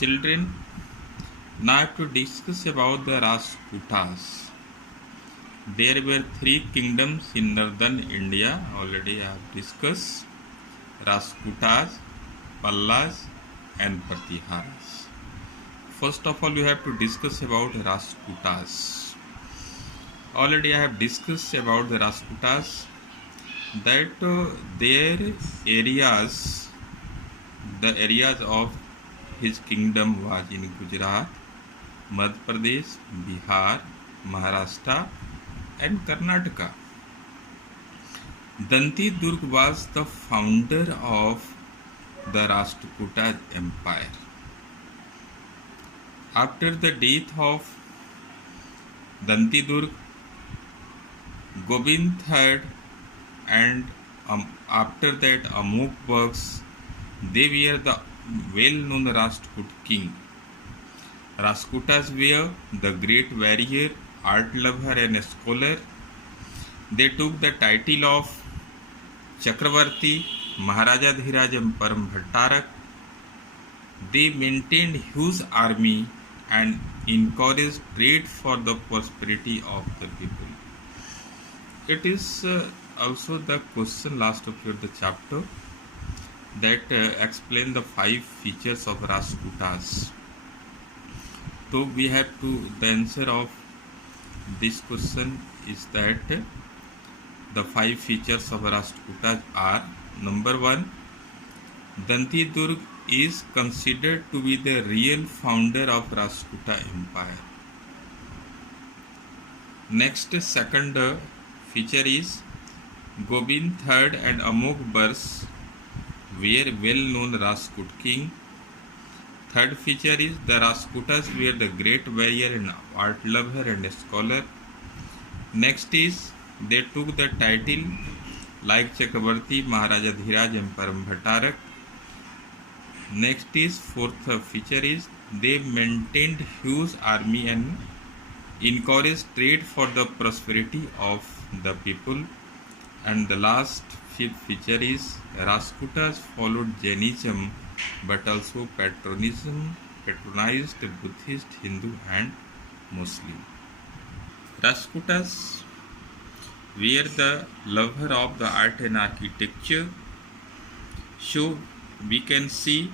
Children, now I have to discuss about the Rashtrakutas. There were three kingdoms in northern India. Already I have discussed Rashtrakutas, Pallas, and Pratiharas. First of all, we have to discuss about Rashtrakutas. Already I have discussed about the Rashtrakutas that their areas, the areas of his kingdom was in Gujarat, Madhya Pradesh, Bihar, Maharashtra, and Karnataka. Danti Durg was the founder of the Rashtrakuta Empire. After the death of Danti Durg, Gobind III and after that Amuk Bucks, they were the well-known Rashtrakuta king. Rashtrakutas were the great warrior, art lover and scholar. They took the title of Chakravarti, Maharaja Dhiraj and Param Bhattarak. They maintained huge army and encouraged trade for the prosperity of the people. It is also the question last of the chapter that explain the 5 features of Rashtrakutas. So we have to, the answer of this question is that the 5 features of Rashtrakutas are: number 1, Danti Durg is considered to be the real founder of Rashtrakuta Empire. Next, second feature is Gobind III and Amuk Bucks were well-known Rashtrakuta king. Third feature is the Rashtrakutas were the great warrior and art lover and scholar. Next is they took the title like Chakravarti, Maharaja Dhiraj and Param Bhattarak. Next is fourth feature is they maintained huge army and encouraged trade for the prosperity of the people. And the last fifth feature is Rashtrakutas followed Jainism but also patronized Buddhist, Hindu and Muslim. Rashtrakutas were the lover of the art and architecture. So we can see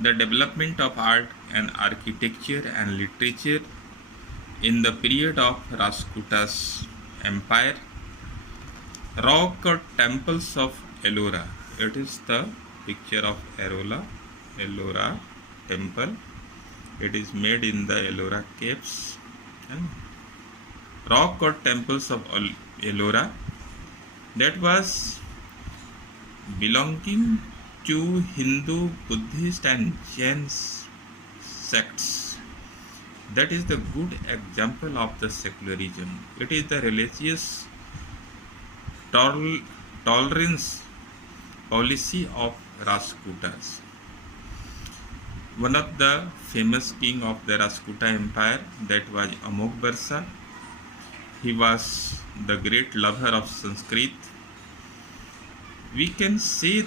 the development of art and architecture and literature in the period of Rashtrakutas Empire. Rock temples of Ellora. It is the picture of Ellora temple. It is made in the Ellora caves. Rock cut temples of Ellora that was belonging to Hindu, Buddhist and Jain sects. That is the good example of the secularism. It is the religious tolerance policy of Rashtrakutas. One of the famous king of the Rashtrakuta Empire, that was Amuk Bucks. He was the great lover of Sanskrit. We can say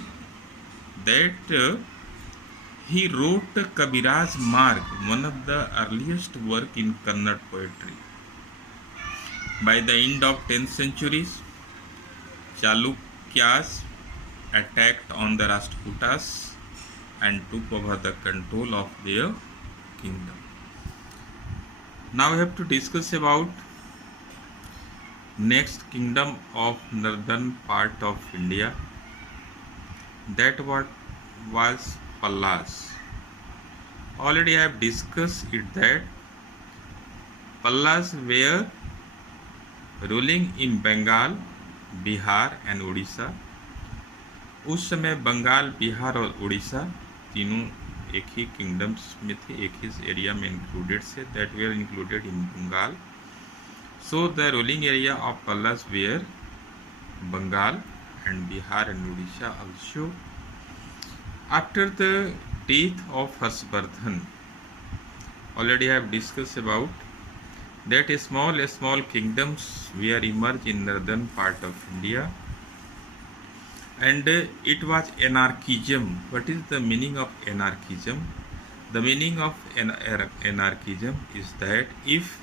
that he wrote Kabiraj Marg, one of the earliest work in Kannada poetry. By the end of 10th centuries, Chalukyas attacked on the Rashtrakutas and took over the control of their kingdom. Now we have to discuss about next kingdom of northern part of India. That was Pallas. Already I have discussed it that Pallas were ruling in Bengal, Bihar and Orissa. उस समय बंगाल, बिहार और उड़ीसा तीनों एक ही kingdoms में थे, एक ही area में इंक्लूडेड से. That were included in Bengal. So the ruling area of Palas were Bengal and Bihar and Orissa also. After the death of Harshvardhan, already I have discussed about that small kingdoms were emerged in northern part of India, and it was anarchism. What is the meaning of anarchism? The meaning of anarchism is that if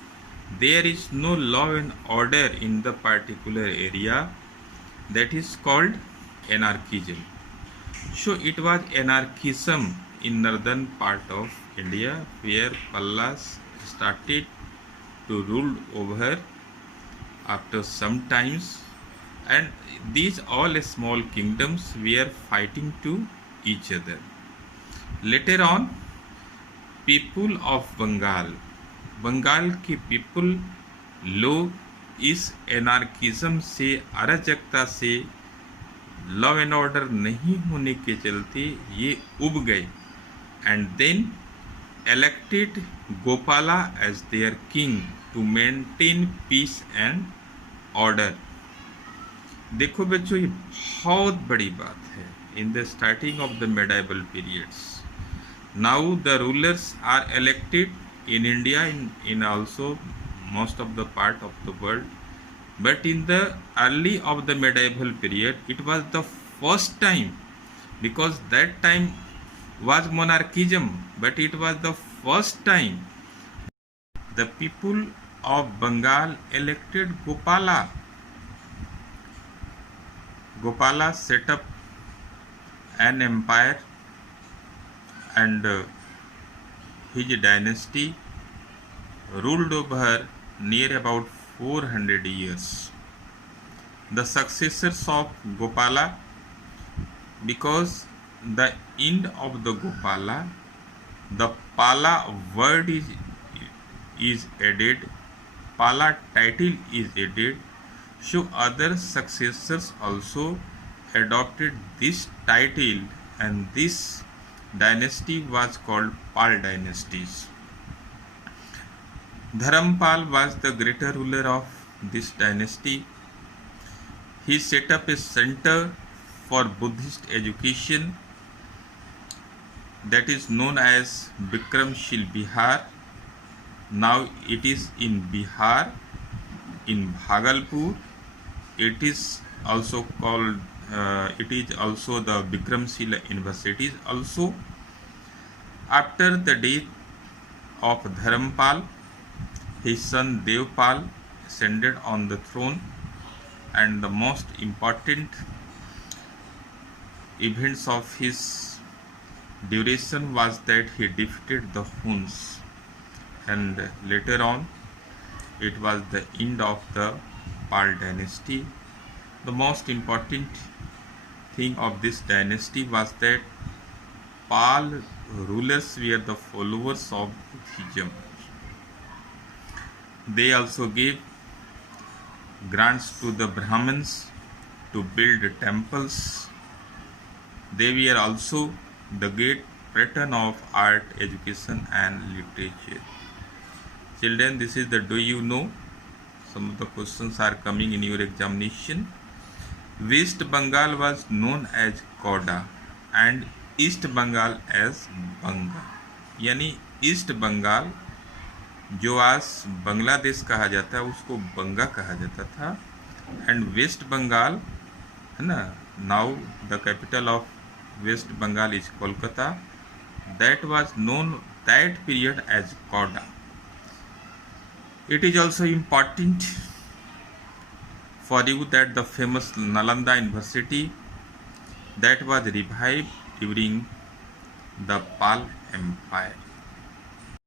there is no law and order in the particular area, that is called anarchism. So it was anarchism in northern part of India where Pallas started to rule over after some times, and these all small kingdoms were fighting to each other. Later on, people of Bengal के people लोग इस anarchism से, अराजकता से, law and order नहीं होने के चलते ये उब गए and then elected Gopala as their king to maintain peace and order. देखो बच्चों, ये बहुत बड़ी बात है. In the starting of the medieval periods, now the rulers are elected in India, in also most of the part of the world, but in the early of the medieval period, it was the first time, because that time was monarchism, but it was the first time the people of Bengal elected Gopala. Gopala set up an empire and his dynasty ruled over near about 400 years. The successors of Gopala, because the end of the Gopala, the Pala word is added, Pala title is added, so other successors also adopted this title, and this dynasty was called Pal dynasties. Dharampal was the greater ruler of this dynasty. He set up a center for Buddhist education that is known as Bikramshil Bihar. Now it is in Bihar, in Bhagalpur. It is also called, it is also the Bikramshila University also. After the death of Dharampal, his son Devpal ascended on the throne, and the most important events of his duration was that he defeated the Huns, and later on it was the end of the Pal dynasty. The most important thing of this dynasty was that Pal rulers were the followers of Buddhism. They also gave grants to the Brahmins to build temples. They were also the great patron of art, education and literature. Children, this is the do you know. Some of the questions are coming in your examination. West Bengal was known as Koda and East Bengal as Banga. यानी east Bengal जो आज बांग्लादेश कहा जाता है उसको बंगा कहा जाता था, एंड वेस्ट बंगाल है ना, now the capital of west Bengal is Kolkata. That was known that period as कोडा. It is also important for you that the famous Nalanda University that was revived during the Pal Empire.